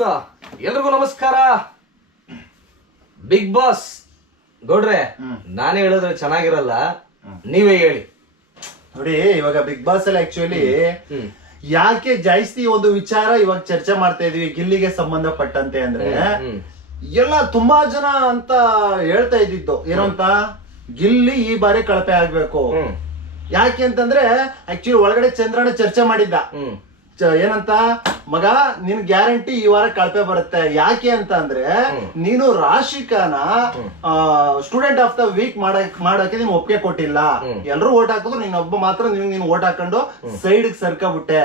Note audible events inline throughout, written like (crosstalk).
ಎಲ್ರಿಗೂ ನಮಸ್ಕಾರ. Bigg Boss. ಗೌಡ್ರೆ ನಾನೇ ಹೇಳಿದ್ರೆ ಚೆನ್ನಾಗಿರಲ್ಲ. ನೀವೇ ಹೇಳಿ. ನೋಡಿ ಇವಾಗ ಬಿಗ್ ಬಾಸ್ ಅಲ್ಲಿ ಆಕ್ಚುಲಿ ಯಾಕೆ ಜಾಸ್ತಿ ಒಂದು ವಿಚಾರ ಇವಾಗ ಚರ್ಚೆ ಮಾಡ್ತಾ ಇದೀವಿ ಗಿಲ್ಲಿಗೆ ಸಂಬಂಧಪಟ್ಟಂತೆ ಅಂದ್ರೆ? ಎಲ್ಲ ತುಂಬಾ ಜನ ಅಂತ ಹೇಳ್ತಾ ಇದ್ದಿತ್ತು ಏನಂತ? ಗಿಲ್ಲಿ ಈ ಬಾರಿ ಕಳಪೆ ಆಗ್ಬೇಕು. ಯಾಕೆ ಅಂತಂದ್ರೆ ಆಕ್ಚುಲಿ ಒಳಗಡೆ ಚಂದ್ರನ ಚರ್ಚೆ ಮಾಡಿದ್ದ. ಏನಂತ? ಮಗ ನಿನ್ ಗ್ಯಾರಂಟಿ ಈ ವಾರ ಕಳಪೆ ಬರುತ್ತೆ. ಯಾಕೆ ಅಂತ ಅಂದ್ರೆ ನೀನು ರಾಶಿಕಾನ ಸ್ಟೂಡೆಂಟ್ ಆಫ್ ದ ವೀಕ್ ಮಾಡಕ್ ಮಾಡಕ್ಕೆ ನೀನ್ ಒಪ್ಪಿಗೆ ಕೊಟ್ಟಿಲ್ಲ. ಎಲ್ರು ಓಟ್ ಹಾಕಿದ್ರು ನೀನ್ ಒಬ್ಬ ಮಾತ್ರ ನಿನ್ ನೀನ್ ಓಟ್ ಹಾಕೊಂಡು ಸೈಡ್ ಸರ್ಕಬಿಟ್ಟೆ.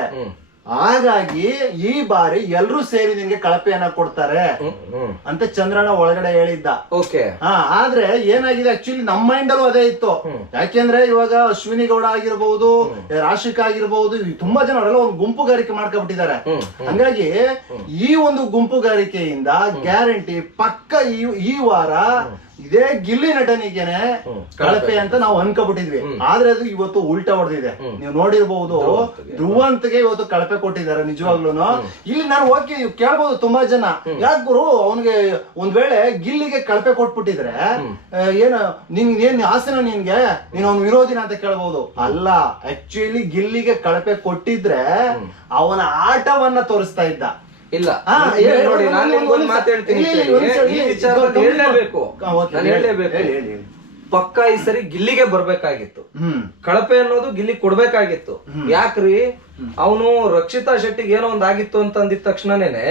ಹಾಗಾಗಿ ಈ ಬಾರಿ ಎಲ್ರು ಸೇರಿ ನಿನ್ಗೆ ಕಳಪೆಯನ್ನ ಕೊಡ್ತಾರೆ. ಅಂತ ಚಂದ್ರಣ್ಣ ಒಳಗಡೆ ಹೇಳಿದ್ದ. ಓಕೆ. ಹಾ ಆದ್ರೆ ಏನಾಗಿದೆ ಆಕ್ಚುಲಿ ನಮ್ಮ ಮೈಂಡ್ ಅಲ್ಲೂ ಅದೇ ಇತ್ತು. ಯಾಕೆಂದ್ರೆ ಇವಾಗ ಅಶ್ವಿನಿ ಗೌಡ ಆಗಿರ್ಬಹುದು ರಾಶಿಕಾ ಆಗಿರ್ಬಹುದು ತುಂಬಾ ಜನ ಅವರೆಲ್ಲ ಒಂದು ಗುಂಪುಗಾರಿಕೆ ಮಾಡ್ಕೊಂಡ್ಬಿಟ್ಟಿದ್ದಾರೆ ಹ್ಮ್, ಹಂಗಾಗಿ ಈ ಒಂದು ಗುಂಪುಗಾರಿಕೆಯಿಂದ ಗ್ಯಾರಂಟಿ ಪಕ್ಕ ಈ ಈ ವಾರ ಇದೇ ಗಿಲ್ಲಿ ನಟನಿಗೆನೆ ಕಳಪೆ ಅಂತ ನಾವು ಅನ್ಕೊಬಿಟ್ಟಿದ್ವಿ. ಆದ್ರೆ ಅದು ಇವತ್ತು ಉಲ್ಟಾ ಹೊಡೆದಿದೆ. ನೀವು ನೋಡಿರ್ಬಹುದು ಧ್ರುವಂತ್ಗೆ ಇವತ್ತು ಕಳಪೆ ಕೊಟ್ಟಿದ್ದಾರೆ ನಿಜವಾಗ್ಲೂನು. ಇಲ್ಲಿ ನಾನು ಓಕೆ ಕೇಳ್ಬೋದು ತುಂಬಾ ಜನ. ಯಾಕೆ ಗುರು? ಅವನಿಗೆ ಒಂದ್ ವೇಳೆ ಗಿಲ್ಲಿಗೆ ಕಳಪೆ ಕೊಟ್ಬಿಟ್ಟಿದ್ರೆ ಏನು ನಿನ್ ಏನ್ ಆಸೆನ ನಿನ್ಗೆ? ನೀನ್ ಅವ್ನ ವಿರೋಧಿನ ಅಂತ ಕೇಳ್ಬಹುದು ಅಲ್ಲ ಆಕ್ಚುಲಿ ಗಿಲ್ಲಿಗೆ ಕಳಪೆ ಕೊಟ್ಟಿದ್ರೆ ಅವನ ಆಟವನ್ನ ತೋರಿಸ್ತಾ ಇದ್ದ. ಇಲ್ಲ. ನೋಡಿ ನಾನು ನಿಮ್ಗೊಂದು ಮಾತು ಹೇಳ್ತೀನಿ ಈ ವಿಚಾರದಲ್ಲಿ ಹೇಳಲೇಬೇಕು. ನಾನು ಹೇಳಲೇಬೇಕು. ಹೇಳಿ, ಹೇಳಿ, ಹೇಳಿ. ಪಕ್ಕ ಈ ಸರಿ ಗಿಲ್ಲಿಗೆ ಬರ್ಬೇಕಾಗಿತ್ತು. ಕಳಪೆ ಅನ್ನೋದು ಗಿಲ್ಲಿ ಕೊಡ್ಬೇಕಾಗಿತ್ತು. ಯಾಕ್ರಿ? ಅವನು ರಕ್ಷಿತಾ ಶೆಟ್ಟಿಗೆ ಏನೋ ಒಂದ್ ಆಗಿತ್ತು ಅಂತ ಅಂದಿದ ತಕ್ಷಣನೇನೆ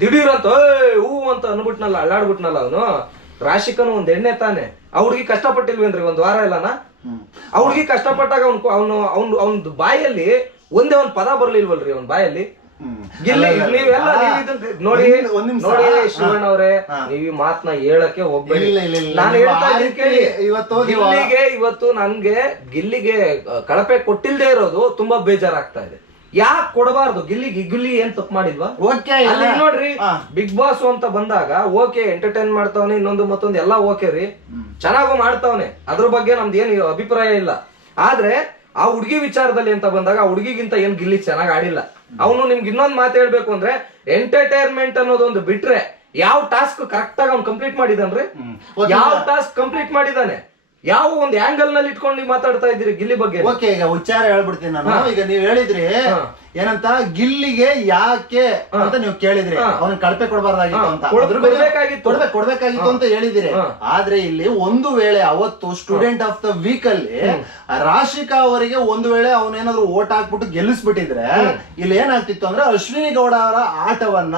ದಿಢೀರ್ ಅಂತ "ಏಯ್, ಹೂ ಅಂತ ಅನ್ಬಿಟ್ನಲ್ಲ ಅಳ್ಳಾಡ್ಬಿಟ್ನಲ್ಲ ಅವನು. ರಾಶಿಕನು ಒಂದ್ ಎಣ್ಣೆ ತಾನೆ. ಅವ್ರಿಗೆ ಕಷ್ಟ ಕಷ್ಟಪಟ್ಟಿಲ್ವೇನ್ರಿ ಒಂದ್ ವಾರ ಇಲ್ಲನ? ಅವ್ರಿಗೆ ಕಷ್ಟಪಟ್ಟಾಗ ಅವ್ನು ಅವನು ಅವ್ನು ಅವ್ನ ಬಾಯಲ್ಲಿ ಒಂದೇ ಒಂದ್ ಪದ ಬರ್ಲಿಲ್ವಲ್ರಿ ಅವ್ನ ಬಾಯಲ್ಲಿ? ನೋಡಿ. ನೋಡಿ ಶಿವಣ್ಣ ಅವರೇ. ನೀವು ಈ ಮಾತನ್ನ ಹೇಳಕ್ಕೆ ಹೋಗ್ಬೇಡಿ. ನಾನು ಹೇಳ್ತಾ ಇದ್ದೀನಿ ಕೇಳಿ. ಇವತ್ತು ನೀವು- ಗಿಲ್ಲಿಗೆ ಇವತ್ತು ನನ್ಗೆ ಗಿಲ್ಲಿಗೆ ಕಳಪೆ ಕೊಟ್ಟಿಲ್ದೆ ಇರೋದು ತುಂಬಾ ಬೇಜಾರಾಗ್ತಾ ಇದೆ. ಯಾಕೆ ಕೊಡಬಾರ್ದು? ಗಿಲ್ಲಿಗೆ ಗಿಲ್ಲಿ ಏನ್ ತಪ್ಪು ಮಾಡಿಲ್ವಾ? ಓಕೆ ಅಲ್ಲಿ ನೋಡ್ರಿ ಬಿಗ್ ಬಾಸ್ ಅಂತ ಬಂದಾಗ ಓಕೆ ಎಂಟರ್ಟೈನ್ ಮಾಡ್ತಾವನೆ ಇನ್ನೊಂದು ಮತ್ತೊಂದು ಎಲ್ಲ ಓಕೆ ರೀ. ಚೆನ್ನಾಗೂ ಮಾಡ್ತಾವನೆ. ಅದ್ರ ಬಗ್ಗೆ ನಮ್ದು ಏನ್ ಅಭಿಪ್ರಾಯ ಇಲ್ಲ. ಆದ್ರೆ ಆ ಹುಡುಗಿ ವಿಚಾರದಲ್ಲಿ ಅಂತ ಬಂದಾಗ ಆ ಹುಡುಗಿಗಿಂತ ಏನ್ ಗಿಲ್ಲಿ ಚೆನ್ನಾಗ್ ಆಡಿಲ್ಲ. ಅವನು ನಿಮ್ಗೆ ಇನ್ನೊಂದು ಮಾತು ಹೇಳ್ಬೇಕು ಅಂದ್ರೆ ಎಂಟರ್ಟೈನ್ಮೆಂಟ್ ಅನ್ನೋದೊಂದು ಬಿಟ್ರೆ ಯಾವ ಟಾಸ್ಕ್ ಕರೆಕ್ಟ್ ಆಗಿ ಅವ್ನು ಕಂಪ್ಲೀಟ್ ಮಾಡಿದಾನ್ರಿ. ಯಾವ ಟಾಸ್ಕ್ ಕಂಪ್ಲೀಟ್ ಮಾಡಿದಾನೆ? ಯಾವ ಒಂದು ಆಂಗಲ್ನಲ್ಲಿ ಇಟ್ಕೊಂಡು ನೀವು ಮಾತಾಡ್ತಾ ಇದ್ದೀರಿ ಗಿಲ್ಲಿ ಬಗ್ಗೆ? ಓಕೆ ಈಗ ವಿಚಾರ ಹೇಳ್ಬಿಡ್ತೀನಿ ನಾನು. ಈಗ ನೀವ್ ಹೇಳಿದ್ರಿ. ಏನಂತ? ಗಿಲ್ಲಿಗೆ ಯಾಕೆ ಅಂತ ನೀವು ಕೇಳಿದ್ರಿ ಅವನು ಕಳಪೆ ಕೊಡಬಾರ್ದಾಗಿತ್ತು ಅಂತ. ಕೊಡ್- ಅದ್ರ ಬಗ್ಗೆ ಕೊಡ್ಬೇಕಾಗಿತ್ತು. ಕೊಡ್ಬೇಕು ಕೊಡ್ಬೇಕಾಗಿತ್ತು ಅಂತ ಹೇಳಿದಿರಿ. ಆದ್ರೆ ಇಲ್ಲಿ ಒಂದು ವೇಳೆ ಅವತ್ತು ಸ್ಟೂಡೆಂಟ್ ಆಫ್ ದ ವೀಕ್ ಅಲ್ಲಿ ರಾಶಿಕಾ ಅವರಿಗೆ ಒಂದು ವೇಳೆ ಅವನೇನಾದ್ರು ಓಟ್ ಹಾಕ್ಬಿಟ್ಟು ಗೆಲ್ಲಿಸ್ಬಿಟ್ಟಿದ್ರೆ ಇಲ್ಲಿ ಏನಾಗ್ತಿತ್ತು ಅಂದ್ರೆ ಅಶ್ವಿನಿ ಗೌಡ ಅವರ ಆಟವನ್ನ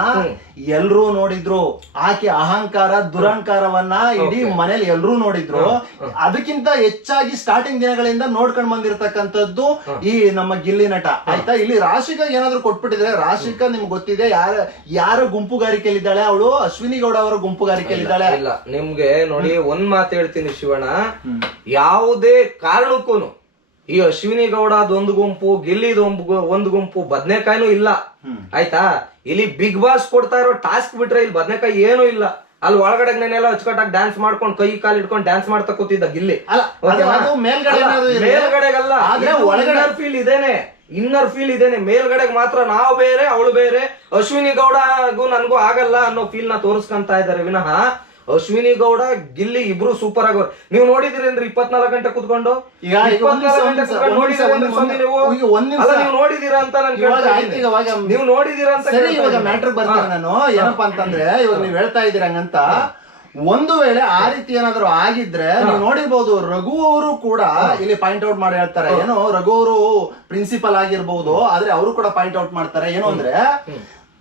ಎಲ್ರೂ ನೋಡಿದ್ರು. ಆಕೆ ಅಹಂಕಾರ ದುರಹಂಕಾರವನ್ನ ಇಡೀ ಮನೇಲಿ ಎಲ್ರೂ ನೋಡಿದ್ರು. ಅದಕ್ಕಿಂತ ಹೆಚ್ಚಾಗಿ ಸ್ಟಾರ್ಟಿಂಗ್ ದಿನಗಳಿಂದ ನೋಡ್ಕೊಂಡ್ ಬಂದಿರತಕ್ಕಂಥದ್ದು ಈ ನಮ್ಮ ಗಿಲ್ಲಿ ನಟ. ಆಯ್ತಾ? ಇಲ್ಲಿ ರಾಶಿಕಾ ಏನಾದ್ರು ಕೊಟ್ಬಿಟ್ಟಿದ್ರೆ ರಾಶಿಕ ನಿಮ್ಗೆ ಗೊತ್ತಿದೆ ಯಾರ ಯಾರ ಗುಂಪುಗಾರಿಕೆಯಲ್ಲಿದ್ದಾಳೆ ಅವಳು? ಅಶ್ವಿನಿ ಗೌಡ ಅವರ ಗುಂಪುಗಾರಿಕೆಯಲ್ಲಿದ್ದಾಳೆ. ಇಲ್ಲ ನಿಮ್ಗೆ ನೋಡಿ ಒಂದ್ ಮಾತು ಹೇಳ್ತೀನಿ ಶಿವಣ್ಣ. ಯಾವುದೇ ಕಾರಣಕ್ಕೂ ಈ ಅಶ್ವಿನಿ ಗೌಡ ಅದೊಂದು ಗುಂಪು ಗಿಲ್ಲಿದ್ ಒಂದು ಗುಂಪು ಬದ್ನೆಕಾಯಿನೂ ಇಲ್ಲ. ಆಯ್ತಾ? ಇಲ್ಲಿ ಬಿಗ್ ಬಾಸ್ ಕೊಡ್ತಾ ಇರೋ ಟಾಸ್ಕ್ ಬಿಟ್ರೆ ಇಲ್ಲಿ ಬದ್ನೆಕಾಯಿ ಏನೂ ಇಲ್ಲ. ಅಲ್ಲಿ ಒಳಗಡೆ ನೆನೆಲ್ಲ ಅಚ್ಚುಕಟ್ಟಾಗಿ ಡ್ಯಾನ್ಸ್ ಮಾಡ್ಕೊಂಡು ಕೈ ಕಾಲು ಇಟ್ಕೊಂಡು ಡ್ಯಾನ್ಸ್ ಮಾಡ್ತಾ ಕೂತಿದ್ದ ಗಿಲ್ಲಿ. ಮೇಲ್ಗಡೆಗಲ್ಲ. ಒಳಗಡೆ- ಫೀಲ್ ಇದೇನೆ. ಇನ್ನರ್ ಫೀಲ್ ಇದೇನೆ. ಮೇಲ್ಗಡೆಗೆ ಮಾತ್ರ ನಾವು ಬೇರೆ ಅವಳು ಬೇರೆ. ಅಶ್ವಿನಿ ಗೌಡಗೂ ನನ್ಗೂ ಆಗಲ್ಲ ಅನ್ನೋ ಫೀಲ್ನ ತೋರಿಸ್ಕೊಂತ ಇದಾರೆ. ವಿನಃ ಅಶ್ವಿನಿ ಗೌಡ ಗಿಲ್ಲಿ ಇಬ್ರು ಸೂಪರ್ ಆಗೋರು. ನೀವು ನೋಡಿದಿರಿ ಅಂದ್ರೆ ಇಪ್ಪತ್ನಾಲ್ಕು ಗಂಟೆ ಕುತ್ಕೊಂಡು? ನೀವು ನೋಡಿದೀರಾ ಅಂತ ನೀವು ನೋಡಿದೀರಾ ಅಂತ. ಮ್ಯಾಟ್ರ್ ಬರ್ತೀನಿ ನಾನು. ಏನಪ್ಪಾ ಅಂತಂದ್ರೆ ಇವಾಗ ನೀವು ಹೇಳ್ತಾ ಇದೀರ ಹಂಗಂತ ಒಂದು ವೇಳೆ ಆ ರೀತಿ ಏನಾದ್ರು ಆಗಿದ್ರೆ ನೀವು ನೋಡಿರ್ಬೋದು ರಘು ಅವರು ಕೂಡ ಇಲ್ಲಿ ಪಾಯಿಂಟ್ ಔಟ್ ಮಾಡಿ ಹೇಳ್ತಾರೆ. ಏನು ರಘು ಅವರು ಪ್ರಿನ್ಸಿಪಲ್ ಆಗಿರ್ಬೋದು ಆದ್ರೆ ಅವರು ಕೂಡ ಪಾಯಿಂಟ್ ಔಟ್ ಮಾಡ್ತಾರೆ. ಏನು ಅಂದ್ರೆ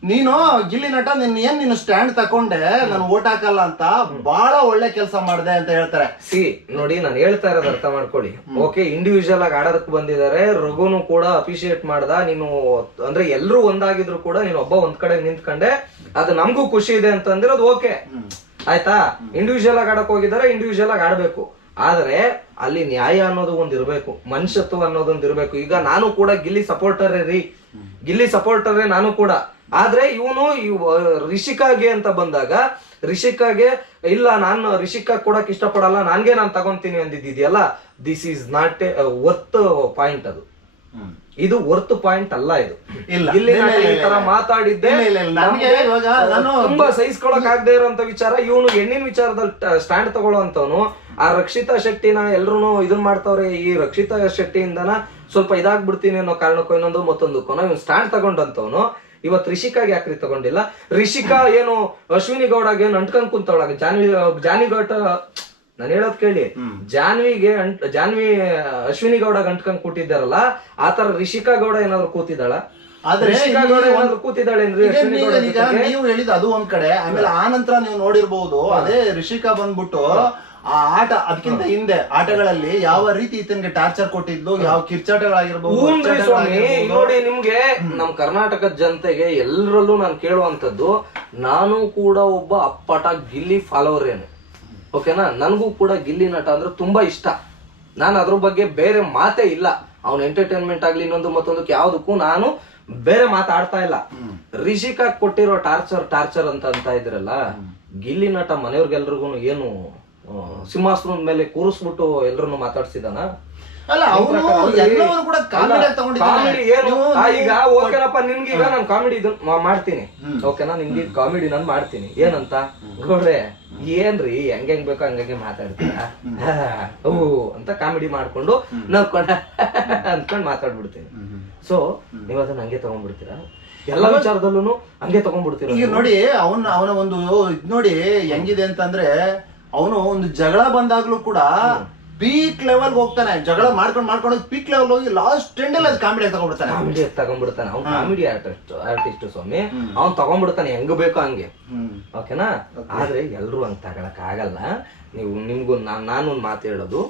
ನೀನು ಗಿಲ್ಲಿ ನಟ ನಿನ್ ಏನ್ ನೀನು ಸ್ಟ್ಯಾಂಡ್ ತಕೊಂಡೆ ನಾನು ಓಟ್ ಹಾಕಲ್ಲ ಅಂತ ಬಹಳ ಒಳ್ಳೆ ಕೆಲಸ ಮಾಡಿದೆ ಅಂತ ಹೇಳ್ತಾರೆ. ಸಿ ನೋಡಿ ನಾನು ಹೇಳ್ತಾ ಇರೋದು ಅರ್ಥ ಮಾಡ್ಕೊಳ್ಳಿ. ಓಕೆ ಇಂಡಿವಿಜುವಲ್ ಆಗಿ ಆಡೋದಕ್ಕೆ ಬಂದಿದ್ದಾರೆ. ರಘುನು ಕೂಡ ಅಪ್ರಿಶಿಯೇಟ್ ಮಾಡ್ದ. ನೀನು ಅಂದ್ರೆ ಎಲ್ಲರೂ ಒಂದಾಗಿದ್ರು ಕೂಡ ನೀನು ಒಬ್ಬ ಒಂದ್ ಕಡೆ ನಿಂತ್ಕೊಂಡೆ. ಅದು ನಮಗೂ ಖುಷಿ ಇದೆ ಅಂತಂದ್ರೆ ಅದು ಓಕೆ ಆಯ್ತಾ? ಇಂಡಿವಿಜುವಲ್ ಆಗಿ ಆಡಕ್ ಹೋಗಿದ್ದಾರೆ ಇಂಡಿವಿಜುವಲ್ ಆಗಿ ಆಡ್ಬೇಕು. ಆದ್ರೆ ಅಲ್ಲಿ ನ್ಯಾಯ ಅನ್ನೋದು ಒಂದ್ ಇರ್ಬೇಕು ಮನುಷ್ಯತ್ವ ಅನ್ನೋದೊಂದ್ ಇರ್ಬೇಕು. ಈಗ ನಾನು ಕೂಡ ಗಿಲ್ಲಿ ಸಪೋರ್ಟರ್ ರೀ. ಗಿಲ್ಲಿ ಸಪೋರ್ಟರ್ ನಾನು ಕೂಡ. ಆದ್ರೆ ಇವನು ರಿಷಿಕಾಗೆ ಅಂತ ಬಂದಾಗ ರಿಷಿಕಾಗೆ ಇಲ್ಲ ನಾನು ರಿಷಿಕಾ ಕೊಡಕ್ ಇಷ್ಟಪಡಲ್ಲ ನನ್ಗೆ ನಾನು ತಗೊಂತೀನಿ ಅಂದಿದ್ದಿದೆಯಲ್ಲ? This is not a worth point ಅದು. ಇದು ವರ್ತ್ ಪಾಯಿಂಟ್ ಅಲ್ಲ ಇದು. ಇಲ್ಲ. ಇಲ್ಲಿ ಈ ತರ. ಮಾತಾಡಿದ್ದೆ. ಇವಾಗ ನಾನು- ತುಂಬಾ ಸಹಿಸ್ಕೊಳಕ್ ಆಗದೆ ಇರುವಂತ ವಿಚಾರ ಇವನು ಹೆಣ್ಣಿನ ವಿಚಾರದಲ್ಲಿ ಸ್ಟ್ಯಾಂಡ್ ತಗೊಳ್ಳುವಂತವನು ಆ ರಕ್ಷಿತಾ ಶೆಟ್ಟಿನ ಎಲ್ರು ಇದನ್ ಮಾಡ್ತಾವ್ರೆ ಈ ರಕ್ಷಿತಾ ಶೆಟ್ಟಿಯಿಂದನ ಸ್ವಲ್ಪ ಇದಾಗ್ಬಿಡ್ತೀನಿ ಅನ್ನೋ ಕಾರಣಕ್ಕೂ ಇನ್ನೊಂದು ಮತ್ತೊಂದಕ್ಕೂ ಇವ್ನು ಸ್ಟ್ಯಾಂಡ್ ತಗೊಂಡಂತವನು ಇವತ್ ರಿಷಿಕಾಗೆ ಯಾಕ್ರಿ ತಗೊಂಡಿಲ್ಲ? ರಿಷಿಕಾ ಏನು ಅಶ್ವಿನಿ ಗೌಡಗೆ ಏನು ಅಂಟ್ಕೊಂಡ್ ಕುಂತವಳಾಗ? ಜಾನಿ ಜಾನಿ ಗೌಡ ನಾನು ಹೇಳೋದ್ ಕೇಳಿ. ಜಾನ್ವಿಗೆ ಅಂಟ್ ಜಾನ್ವಿ ಅಶ್ವಿನಿ ಗೌಡ ಅಂಟ್ಕೊಂಡ್ ಕೂತಿದ್ದಾರಲ್ಲ ಆತರ ರಿಷಿಕಾ ಗೌಡ ಏನಾದ್ರು ಕೂತಿದ್ದಾಳ? ಆದ್ರೆ ರಿಷಿಕಾ ಗೌಡ ಏನಾದ್ರು ಅಶ್ವಿನಿ ನೀವು- ಗೌಡ ಈಗ ಜೊತೆಗೆ? ನೀವು ಹೇಳಿದ ಅದು ಒಂದ್ ಕಡೆ. ಆಮೇಲೆ ಆ ನಂತರ ನೀವು ನೋಡಿರ್ಬಹುದು ಅದೇ ರಿಷಿಕಾ ಬಂದ್ಬಿಟ್ಟು ಆ ಆಟ ಅದಕ್ಕಿಂತ ಹಿಂದೆ ಆಟಗಳಲ್ಲಿ ಯಾವ ರೀತಿ ಈತನಿಗೆ ಟಾರ್ಚರ್ ಕೊಟ್ಟಿದ್ಲು ಯಾವ ಕಿರ್ಚಾಟಗಳಾಗಿರ್ಬೋದು ಹೂನ್ರಿ ಸ್ವಾಮಿ ನೋಡಿ ನಿಮ್ಗೆ ನಮ್ ಕರ್ನಾಟಕದ ಜನತೆಗೆ ಎಲ್ಲರಲ್ಲೂ ನಾನು ಕೇಳುವಂತದ್ದು ನಾನು ಕೂಡ ಒಬ್ಬ ಅಪ್ಪಟ ಗಿಲ್ಲಿ ಫಾಲೋವರ್ ಏನು. ಓಕೆನಾ? ನನಗೂ ಕೂಡ ಗಿಲ್ಲಿ ನಟ ಅಂದ್ರೆ ತುಂಬಾ ಇಷ್ಟ. ನಾನು ಅದ್ರ ಬಗ್ಗೆ ಬೇರೆ ಮಾತೇ ಇಲ್ಲ. ಅವ್ನ ಎಂಟರ್ಟೈನ್ಮೆಂಟ್ ಆಗ್ಲಿ ಇನ್ನೊಂದು ಮತ್ತೊಂದಕ್ಕೆ ಯಾವ್ದಕ್ಕೂ ನಾನು ಬೇರೆ ಮಾತಾಡ್ತಾ ಇಲ್ಲ. ರಿಷಿಕಾ ಕೊಟ್ಟಿರೋ ಟಾರ್ಚರ್ ಟಾರ್ಚರ್ ಅಂತ ಅಂತ ಇದ್ರಲ್ಲ ಗಿಲ್ಲಿ ನಟ ಮನೆಯವ್ರಿಗೆಲ್ರಿಗೂ ಏನು ಸಿಂಹಾಸನದ ಮೇಲೆ ಕೂರಿಸ್ಬಿಟ್ಟು ಎಲ್ಲರನ್ನು ಮಾತಾಡ್ಸಿದಾನ? ಅಲ್ಲ ಅವನು ಎಲ್ಲವನ್ನು ಕೂಡ ಕಾಮಿಡಿ ಕಾಮಿಡಿ ಏನು? ಆ, ಈಗ ಓಕೆನಪ್ಪ ನಿನ್ಗೀಗ ನಾನು ಕಾಮಿಡಿ ಇದನ್ ಮಾ- ಮಾಡ್ತೀನಿ. ಓಕೆನಾ? ನಿಮ್ಗೆ ಕಾಮಿಡಿ ನಾನು ಮಾಡ್ತೀನಿ. ಏನಂತ? ನೋಡ್ರೆ ಏನ್ರಿ? ಹೆಂಗ್ ಹೆಂಗ್ ಬೇಕೋ ಹಂಗಂಗೆ ಮಾತಾಡ್ತೀರಾ? ಓ ಅಂತ ಕಾಮಿಡಿ ಮಾಡ್ಕೊಂಡು ನಕ್ಕೊಂಡ (laughs) ಅನ್ಕೊಂಡ್ ಮಾತಾಡ್ಬಿಡ್ತೀನಿ. ಸೊ ನೀವ್ ಅದನ್ನ ಹಂಗೆ ತಗೊಂಡ್ಬಿಡ್ತೀರಾ? ಎಲ್ಲಾ ವಿಚಾರದಲ್ಲೂ ಹಂಗೆ ತಗೊಂಡ್ಬಿಡ್ತೀರಾ ಈಗ ನೋಡಿ ಅವನ ಅವನ ಒಂದು ಇದ್ ನೋಡಿ ಹೆಂಗಿದೆ ಅಂತಂದ್ರೆ ಅವನು ಒಂದು ಜಗಳ ಬಂದಾಗ್ಲೂ ಕೂಡ ಪೀಕ್ ಲೆವೆಲ್ ಹೋಗ್ತಾನೆ. ಜಗಳ ಮಾಡ್ಕೊಂಡು ಮಾಡ್ಕೊಂಡು ಪೀಕ್ ಲೆವೆಲ್ ಹೋಗಿ ಲಾಸ್ಟ್ ಎಂಡ್ ಅಲ್ಲಿ ಕಾಮಿಡಿ ತಗೊಂಡ್ಬಿಡ್ತಾನೆ. ಕಾಮಿಡಿ ತಗೊಂಡ್ಬಿಡ್ತಾನೆ. ಅವ್ನು ಕಾಮಿಡಿ ಆರ್ಟಿಸ್ಟ್ ಆರ್ಟಿಸ್ಟ್ ಸ್ವಾಮಿ. ಅವ್ನು ತಗೊಂಡ್ಬಿಡ್ತಾನೆ. ಹೆಂಗ್ ಬೇಕೋ ಹಂಗೆ. ಓಕೆನಾ? ಆದ್ರೆ ಎಲ್ರು ಹಂಗ್ ತಗೊಳಕ್ ಆಗಲ್ಲ. ನೀವು ನಿಮ್ಗೂ ನಾನ್ ನಾನು ಒಂದ್ ಮಾತು ಹೇಳೋದು.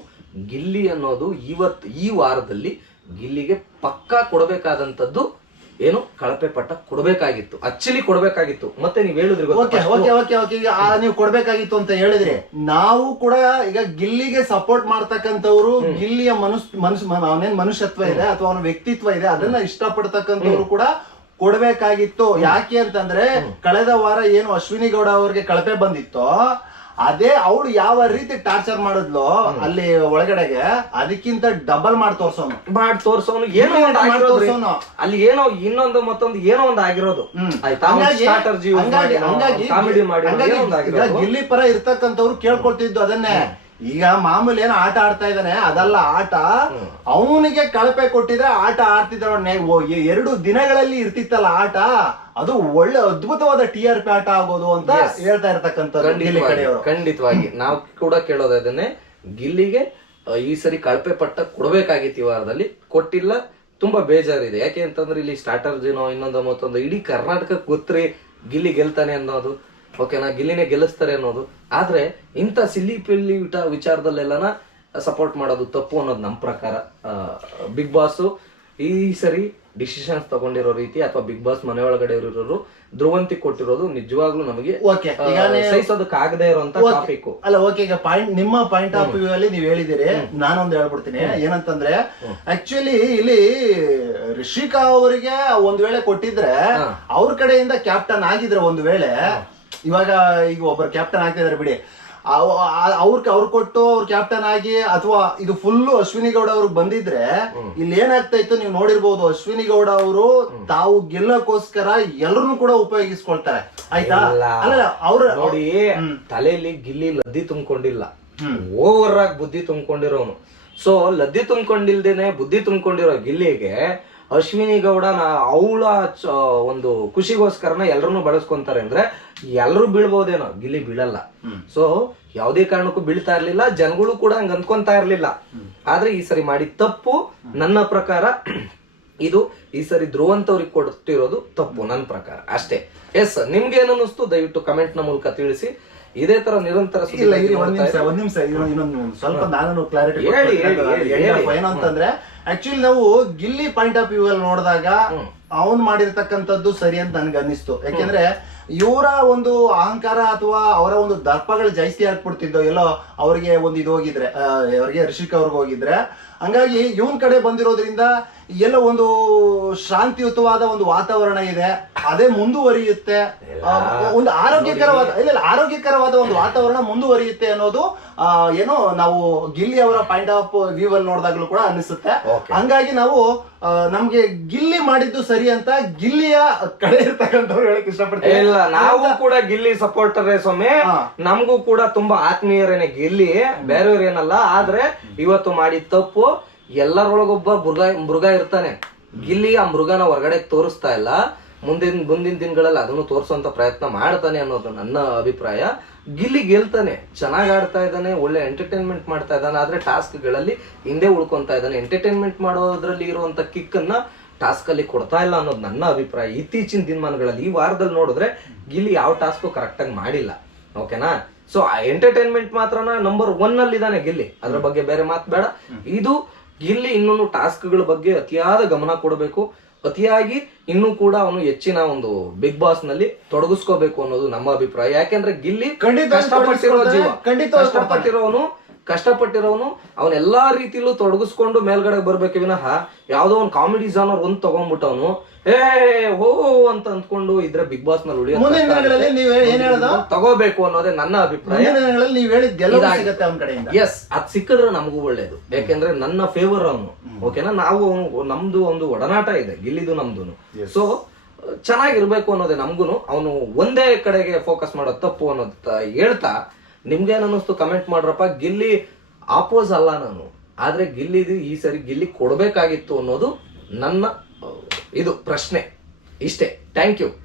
ಗಿಲ್ಲಿ ಅನ್ನೋದು ಇವತ್ ಈ ವಾರದಲ್ಲಿ ಗಿಲ್ಲಿಗೆ ಪಕ್ಕಾ ಕೊಡಬೇಕಾದಂತದ್ದು ಏನು ಕಳಪೆ ಪಟ್ಟ ಕೊಡಬೇಕಾಗಿತ್ತು ಅಚ್ಚಲಿ ಕೊಡಬೇಕಾಗಿತ್ತು. ಮತ್ತೆ ನೀವು ಹೇಳಿದ್ರಿ ಓಕೆ? ಓಕೆ ಓಕೆ ಓಕೆ ಈಗ ಆ ನೀವು ಕೊಡ್ಬೇಕಾಗಿತ್ತು ಅಂತ ಹೇಳಿದ್ರೆ ನಾವು ಕೂಡ ಈಗ ಗಿಲ್ಲಿಗೆ ಸಪೋರ್ಟ್ ಮಾಡ್ತಕ್ಕಂಥವ್ರು ಗಿಲ್ಲಿಯ ಮನುಸ್ ಮನುಷ್ಯ ಅವನೇನ್ ಮನುಷ್ಯತ್ವ ಇದೆ ಅಥವಾ ಅವನ ವ್ಯಕ್ತಿತ್ವ ಇದೆ ಅದನ್ನ ಇಷ್ಟಪಡ್ತಕ್ಕಂಥವ್ರು ಕೂಡ ಕೊಡ್ಬೇಕಾಗಿತ್ತು. ಯಾಕೆ ಅಂತಂದ್ರೆ ಕಳೆದ ವಾರ ಏನು ಅಶ್ವಿನಿ ಗೌಡ ಅವ್ರಿಗೆ ಕಳಪೆ ಬಂದಿತ್ತೋ ಅದೇ ಅವಳು ಯಾವ ರೀತಿ ಟಾರ್ಚರ್ ಮಾಡಿದ್ಲು ಅಲ್ಲಿ ಒಳಗಡೆಗೆ ಅದಕ್ಕಿಂತ ಡಬಲ್ ಮಾಡಿ ತೋರ್ಸೋನು. ಮಾಡಿ ತೋರ್ಸೋನು. ಏನೋ ಒಂದ್ ಆಗಿರೋದ್ರಿ. ತೋರ್ಸೋನು. ಅಲ್ಲಿ ಏನೋ ಇನ್ನೊಂದು ಮತ್ತೊಂದು ಏನೋ ಒಂದ್ ಆಗಿರೋದು. ಹ್ಮ್. ಆಯ್ತಾ? ಹಂಗಾಗಿ- ಸ್ಟ್ರಾಟರ್ಜಿ ಹಂಗಾಗಿ- ಹಂಗಾಗಿ- ಕಾಮಿಡಿ ಮಾಡಿ ಹಂಗಾಗಿ ಏನೋ ಒಂದ್ ಈಗ ಆಗಿರೋದು ಗಿಲ್ಲಿ ಪರ ಇರ್ತಕ್ಕಂಥವ್ರು ಕೇಳ್ಕೊಳ್ತಿದ್ದು ಅದನ್ನೇ. ಈಗ ಮಾಮೂಲಿ ಏನೋ ಆಟ ಆಡ್ತಾ ಇದ್ದಾನೆ ಅದಲ್ಲ ಆಟ. ಅವನಿಗೆ ಕಳಪೆ ಕೊಟ್ಟಿದ್ರೆ ಆಟ ಆಡ್ತಿದ್ರ ಎರಡು ದಿನಗಳಲ್ಲಿ ಇರ್ತಿತ್ತಲ್ಲ ಆಟ. ಅದು ಒಳ್ಳೆ ಅದ್ಭುತವಾದ ಟಿ ಆರ್ ಪಿ ಆಟ ಆಗೋದು ಅಂತ ಹೇಳ್ತಾ ಇರ್ತಕ್ಕಂಥದ್ದು ಗಿಲ್ಲಿ ಖಂಡಿತವಾಗಿ ನಾವು ಕೂಡ ಕೇಳೋದು ಅದನ್ನೇ ಗಿಲ್ಲಿಗೆ ಈ ಸರಿ ಕಳಪೆ ಪಟ್ಟ ಕೊಡ್ಬೇಕಾಗಿತ್ತು ಈ ವಾರದಲ್ಲಿ. ಕೊಟ್ಟಿಲ್ಲ ತುಂಬಾ ಬೇಜಾರಿದೆ. ಯಾಕೆ ಅಂತಂದ್ರೆ ಇಲ್ಲಿ ಸ್ಟಾರ್ಟರ್ ಏನೋ ಇನ್ನೊಂದು ಮತ್ತೊಂದು ಇಡೀ ಕರ್ನಾಟಕಕ್ಕೆ ಗೊತ್ತ್ರಿ ಗಿಲ್ಲಿ ಗೆಲ್ತಾನೆ ಅನ್ನೋದು. ಓಕೆನಾ ಗಿಲ್ಲಿನೇ ಗೆಲ್ಲಿಸ್ತಾರೆ ಅನ್ನೋದು. ಆದ್ರೆ ಇಂಥ ಸಿಲ್ಲಿ ಪಿಲ್ಲಿ ವಿಟ ವಿಚಾರದಲ್ಲೆಲ್ಲನ ಸಪೋರ್ಟ್ ಮಾಡೋದು ತಪ್ಪು ಅನ್ನೋದು ನಮ್ಮ ಪ್ರಕಾರ. ಬಿಗ್ ಬಾಸ್ ಈ ಸರಿ ಡಿಸಿಷನ್ಸ್ ತಗೊಂಡಿರೋ ರೀತಿ ಅಥವಾ ಬಿಗ್ ಬಾಸ್ ಮನೆ ಒಳಗಡೆ ಇರೋರು ಧ್ರುವಂತಿ ಕೊಟ್ಟಿರೋದು ನಿಜವಾಗ್ಲೂ ನಮಗೆ ಸಹಿಸೋದಕ್ಕಾಗದೇ ಇರುವಂತ. ಟಾಪಿಕ್ ಅಲ್ಲ ಓಕೆ ಈಗ ಪಾಯಿಂಟ್ ನಿಮ್ಮ ಪಾಯಿಂಟ್ ಆಫ್ ವ್ಯೂ ಅಲ್ಲಿ ನೀವು ಹೇಳಿದಿರಿ ನಾನೊಂದು ಹೇಳ್ಬಿಡ್ತೀನಿ. ಏನಂತಂದ್ರೆ ಆಕ್ಚುಲಿ ಇಲ್ಲಿ ರಿಷಿಕಾ ಅವರಿಗೆ ಒಂದ್ ವೇಳೆ ಕೊಟ್ಟಿದ್ರೆ ಅವ್ರ ಕಡೆಯಿಂದ ಕ್ಯಾಪ್ಟನ್ ಆಗಿದ್ರೆ ಒಂದ್ ವೇಳೆ ಇವಾಗ ಈಗ ಒಬ್ಬರು ಕ್ಯಾಪ್ಟನ್ ಆಗ್ತಿದಾರೆ ಬಿಡಿ. ಅವ್- ಆ- ಅವ್ರ ಅವ್ರು ಕೊಟ್ಟು ಅವ್ರ ಕ್ಯಾಪ್ಟನ್ ಆಗಿ ಅಥವಾ ಇದು ಫುಲ್ಲು ಅಶ್ವಿನಿ ಗೌಡ ಅವ್ರಿಗೆ ಬಂದಿದ್ರೆ ಇಲ್ಲಿ ಏನಾಗ್ತಾ ಇತ್ತು ನೀವು ನೋಡಿರ್ಬೋದು ಅಶ್ವಿನಿ ಗೌಡ ಅವರು ತಾವು ಗೆಲ್ಲಕ್ಕೋಸ್ಕರ ಎಲ್ಲರನ್ನು ಕೂಡ ಉಪಯೋಗಿಸ್ಕೊಳ್ತಾರೆ. ಆಯ್ತಾ. ಅಲ್ಲ ಅವ್ರ ನೋಡಿ ತಲೆಯಲ್ಲಿ ಗಿಲ್ಲಿ ಲದ್ದಿ ತುಂಬಿಕೊಂಡಿಲ್ಲ. ಓವರ್ ಆಗಿ ಬುದ್ಧಿ ತುಂಬಿಕೊಂಡಿರೋನು. ಸೊ ಲದ್ದಿ ತುಂಬಿಕೊಂಡಿಲ್ದೇನೆ ಬುದ್ಧಿ ತುಂಬಿಕೊಂಡಿರೋ ಗಿಲ್ಲಿಗೆ ಅಶ್ವಿನಿ ಗೌಡನ ಅವಳ ಒಂದು ಖುಷಿಗೋಸ್ಕರನ ಎಲ್ರನ್ನೂ ಬಳಸ್ಕೊಂತಾರೆ ಅಂದ್ರೆ ಎಲ್ರು ಬೀಳ್ಬೋದೇನೋ ಗಿಲ್ಲಿ ಬೀಳಲ್ಲ. ಸೊ ಯಾವುದೇ ಕಾರಣಕ್ಕೂ ಬೀಳ್ತಾ ಇರ್ಲಿಲ್ಲ ಜನಗಳು ಕೂಡ ಹಂಗ ಅಂದ್ಕೊಂತಾ ಇರ್ಲಿಲ್ಲ. ಆದ್ರೆ ಈ ಸರಿ ಮಾಡಿ ತಪ್ಪು ನನ್ನ ಪ್ರಕಾರ ಇದು ಈ ಸರಿ ಧ್ರುವಂತವ್ರಿಗೆ ಕೊಡ್ತಿರೋದು ತಪ್ಪು ನನ್ನ ಪ್ರಕಾರ. ಅಷ್ಟೇ. ಎಸ್ ನಿಮ್ಗೆ ಏನು ದಯವಿಟ್ಟು ಕಮೆಂಟ್ನ ಮೂಲಕ ತಿಳಿಸಿ. ಇದೇ ತರ ನಿರಂತರ ಸುದ್ದಿ ಇಲ್ಲ ಇರಿ ಒಂದ್ ನಿಮಿಷ. ಒಂದ್ ನಿಮಿಷ ಇನ್ನೊಂದು ಸ್ವಲ್ಪ ನಾನು ಕ್ಲಾರಿಟಿ ಹೇಳಿ, ಹೇಳಿ, ಹೇಳಿ, ಹೇಳಿ. ಏನು ಅಂತಂದ್ರೆ ಆಕ್ಚುಲಿ ನಾವು ಗಿಲ್ಲಿ ಪಾಯಿಂಟ್ ಆಫ್ ವ್ಯೂ ಅಲ್ಲಿ ನೋಡಿದಾಗ ಅವನ್ ಮಾಡಿರ್ತಕ್ಕಂಥದ್ದು ಸರಿ ಅಂತ ನನ್ಗೆ ಅನ್ನಿಸ್ತು. ಯಾಕೆಂದ್ರೆ ಇವರ ಒಂದು ಅಹಂಕಾರ ಅಥವಾ ಅವರ ಒಂದು ದರ್ಪಗಳು ಜಾಸ್ತಿ ಆಗ್ಬಿಡ್ತಿದ್ದೋ ಎಲ್ಲೋ ಅವ್ರಿಗೆ ಒಂದು ಇದು ಹೋಗಿದ್ರೆ ಆ, ಅವ್ರಿಗೆ ಋಷಿಕ್ ಅವ್ರಿಗೆ ಹೋಗಿದ್ರೆ ಹಂಗಾಗಿ ಇವನ್ ಕಡೆ ಬಂದಿರೋದ್ರಿಂದ ಎಲ್ಲ ಒಂದು ಶಾಂತಿಯುತವಾದ ಒಂದು ವಾತಾವರಣ ಇದೆ. ಅದೇ ಮುಂದುವರಿಯುತ್ತೆ. ಒಂದು ಆರೋಗ್ಯಕರವಾದ ಇಲ್ಲ ಇಲ್ಲ, ಆರೋಗ್ಯಕರವಾದ ಒಂದು ವಾತಾವರಣ ಮುಂದುವರಿಯುತ್ತೆ ಅನ್ನೋದು ಏನೋ ನಾವು ಗಿಲ್ಲಿ ಅವರ ಪಾಯಿಂಟ್ ಆಫ್ ವ್ಯೂ ಅಲ್ಲಿ ನೋಡಿದಾಗ್ಲೂ ಕೂಡ ಅನಿಸುತ್ತೆ. ಹಂಗಾಗಿ ನಾವು ನಮ್ಗೆ ಗಿಲ್ಲಿ ಮಾಡಿದ್ದು ಸರಿ ಅಂತ ಗಿಲ್ಲಿಯ ಕಡೆ ಇರ್ತಕ್ಕಂಥವ್ರು ಹೇಳಕ್ ಇಷ್ಟಪಡ್ತೀವಿ ಇಲ್ಲ ನಾವು ಕೂಡ ಗಿಲ್ಲಿ ಸಪೋರ್ಟರ್ ಸ್ವಾಮಿ. ನಮಗೂ ಕೂಡ ತುಂಬಾ ಆತ್ಮೀಯರೇನೆ ಗಿಲ್ಲಿ. ಬೇರೆಯವ್ರು ಏನಲ್ಲ ಆದ್ರೆ ಇವತ್ತು ಮಾಡಿದ ತಪ್ಪು ಎಲ್ಲರೊಳಗೊಬ್ಬ ಮೃಗ ಮೃಗ ಇರ್ತಾನೆ. ಗಿಲ್ಲಿ ಆ ಮೃಗನ ಹೊರಗಡೆ ತೋರಿಸ್ತಾ ಇಲ್ಲ. ಮುಂದಿನ ಮುಂದಿನ ದಿನಗಳಲ್ಲಿ ಅದನ್ನು ತೋರಿಸುವಂತ ಪ್ರಯತ್ನ ಮಾಡ್ತಾನೆ ಅನ್ನೋದು ನನ್ನ ಅಭಿಪ್ರಾಯ. ಗಿಲ್ಲಿ ಗೆಲ್ತಾನೆ ಚೆನ್ನಾಗಿ ಆಡ್ತಾ ಇದ್ದಾನೆ ಒಳ್ಳೆ ಎಂಟರ್ಟೈನ್ಮೆಂಟ್ ಮಾಡ್ತಾ ಇದ್ದಾನೆ ಆದ್ರೆ ಟಾಸ್ಕ್ಗಳಲ್ಲಿ ಹಿಂದೆ ಉಳ್ಕೊತಾ ಇದ್ದಾನೆ. ಎಂಟರ್ಟೈನ್ಮೆಂಟ್ ಮಾಡೋದ್ರಲ್ಲಿ ಇರುವಂತ ಕಿಕ್ ಅನ್ನ ಟಾಸ್ಕ್ ಅಲ್ಲಿ ಕೊಡ್ತಾ ಇಲ್ಲ ಅನ್ನೋದು ನನ್ನ ಅಭಿಪ್ರಾಯ. ಇತ್ತೀಚಿನ ದಿನಮಾನಗಳಲ್ಲಿ ಈ ವಾರದಲ್ಲಿ ನೋಡಿದ್ರೆ ಗಿಲ್ಲಿ ಯಾವ ಟಾಸ್ಕು ಕರೆಕ್ಟ್ ಆಗಿ ಮಾಡಿಲ್ಲ. ಓಕೆನಾ? ಸೊ ಎಂಟರ್ಟೈನ್ಮೆಂಟ್ ಮಾತ್ರನ ನಂಬರ್ ಒನ್ ಅಲ್ಲಿ ಇದ್ದಾನೆ ಗಿಲ್ಲಿ. ಅದ್ರ ಬಗ್ಗೆ ಬೇರೆ ಮಾತು ಬೇಡ. ಇದು ಗಿಲ್ಲಿ ಇನ್ನೊಂದು ಟಾಸ್ಕ್ಗಳ ಬಗ್ಗೆ ಅತಿಯಾದ ಗಮನ ಕೊಡಬೇಕು. ಅತಿಯಾಗಿ ಇನ್ನೂ ಕೂಡ ಅವನು ಹೆಚ್ಚಿನ ಒಂದು ಬಿಗ್ ಬಾಸ್ನಲ್ಲಿ ತೊಡಗಿಸ್ಕೋಬೇಕು ಅನ್ನೋದು ನಮ್ಮ ಅಭಿಪ್ರಾಯ. ಯಾಕೆಂದ್ರೆ ಗಿಲ್ಲಿ ಕಷ್ಟಪಟ್ಟಿರೋ ಜೀವ. ಕಷ್ಟಪಟ್ಟಿರೋನು ಕಷ್ಟಪಟ್ಟಿರೋನು ಅವನ್ ಎಲ್ಲಾ ರೀತಿಲೂ ತೊಡಗಿಸ್ಕೊಂಡು ಮೇಲ್ಗಡೆ ಬರ್ಬೇಕು ವಿನಃ ಯಾವ್ದೋ ಒಂದು ಕಾಮಿಡಿ ಜಾನರ್ ಒಂದ್ ತಗೊಂಡ್ಬಿಟ್ಟವನು ಏ ಹೋ ಅಂತ ಅಂದ್ಕೊಂಡು ಇದ್ರ ಬಿಗ್ ಬಾಸ್ನಲ್ಲಿ ಉಳಿಯೋ ದಿನಗಳಲ್ಲಿ ನೀವ್ ಏನ್ ಹೇಳ್ದ? ತಗೋಬೇಕು ಅನ್ನೋದೇ ನನ್ನ ಅಭಿಪ್ರಾಯ. ಎಸ್ ಅದ್ ಸಿಕ್ಕಿದ್ರೆ ನಮಗೂ ಒಳ್ಳೇದು. ಯಾಕೆಂದ್ರೆ ನನ್ನ ಫೇವರ್ ಅವನು. ಓಕೆನಾ ನಾವು ನಮ್ದು ಒಂದು ಒಡನಾಟ ಇದೆ ಗಿಲ್ಲಿದು ನಮ್ದು ಸೊ ಚೆನ್ನಾಗಿರ್ಬೇಕು ಅನ್ನೋದೇ ನಮ್ಗುನು. ಅವನು ಒಂದೇ ಕಡೆಗೆ ಫೋಕಸ್ ಮಾಡೋದು ತಪ್ಪು ಅನ್ನೋದು ಹೇಳ್ತಾ ನಿಮ್ಗೇನ್ ಅನ್ನಿಸ್ತು? ಕಮೆಂಟ್ ಮಾಡ್ರಪ್ಪ. ಗಿಲ್ಲಿ ಆಪೋಸ್ ಅಲ್ಲ ನಾನು. ಆದ್ರೆ ಗಿಲ್ಲಿದು ಈ ಸರಿ ಗಿಲ್ಲಿ ಕೊಡ್ಬೇಕಾಗಿತ್ತು ಅನ್ನೋದು ನನ್ನ, ಇದು ಪ್ರಶ್ನೆ. ಇಷ್ಟೇ. Thank you